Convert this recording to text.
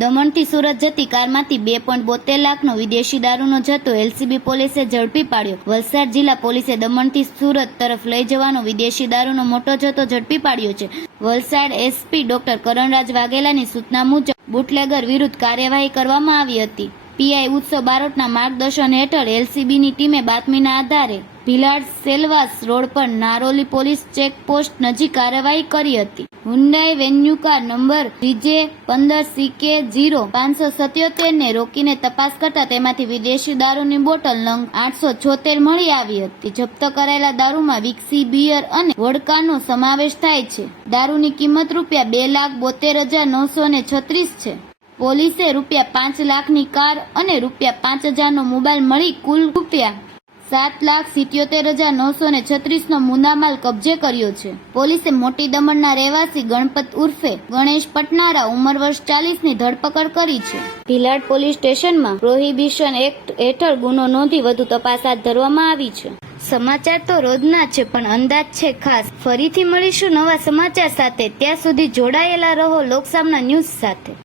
દમણથી સુરત જતી કારમાંથી 2.72 લાખનો વિદેશી દારૂનો જથ્થો એલસીબી પોલીસે ઝડપી પાડ્યો। વલસાડ જિલ્લા પોલીસે દમણથી સુરત તરફ લઈ જવાનો વિદેશી દારૂનો મોટો જથ્થો ઝડપી પાડ્યો છે। વલસાડ એસપી ડોક્ટર કરણરાજ વાઘેલાની સૂચના મુજબ બુટલેગર વિરુદ્ધ કાર્યવાહી કરવામાં આવી હતી। પીઆઈ ઉત્સવ બારોટના માર્ગદર્શન હેઠળ એલસીબીની ટીમે બાતમીના આધારે ભીલાડ સેલવાસ રોડ પર નારોલી પોલીસ ચેકપોસ્ટ નજીક કાર્યવાહી કરી હતી। Hyundai venue car number VJ15CK0577 ને રોકીને તપાસ કરતા તેમાંથી વિદેશી દારૂની બોટલ નંગ 876 મળી આવી હતી। જપ્ત કરાયેલા દારૂમાં વિક્સી બિયર અને વોડકાનો સમાવેશ થાય છે। દારૂની કિંમત ₹72,72,936 છે। પોલીસે ₹5 લાખની કાર અને ₹5,000નો મોબાઈલ મળી કુલ ₹7,77,936નો મુદ્દામાલ કબજે કર્યો છે। પોલીસે મોટી દમણના રહેવાસી ગણપત ઉર્ફે ગણેશ પટનારા ઉંમર વર્ષ 40ની ધરપકડ કરી છે। ભીલાડ પોલીસ સ્ટેશનમાં પ્રોહિબિશન એક્ટ હેઠળ ગુનો નોંધી વધુ તપાસ હાથ ધરવામાં આવી છે। સમાચાર તો રોજના છે પણ અંદાજ છે ખાસ। ફરીથી મળીશું નવા સમાચાર સાથે, ત્યાં સુધી જોડાયેલા રહો લોકસામના ન્યૂઝ સાથે।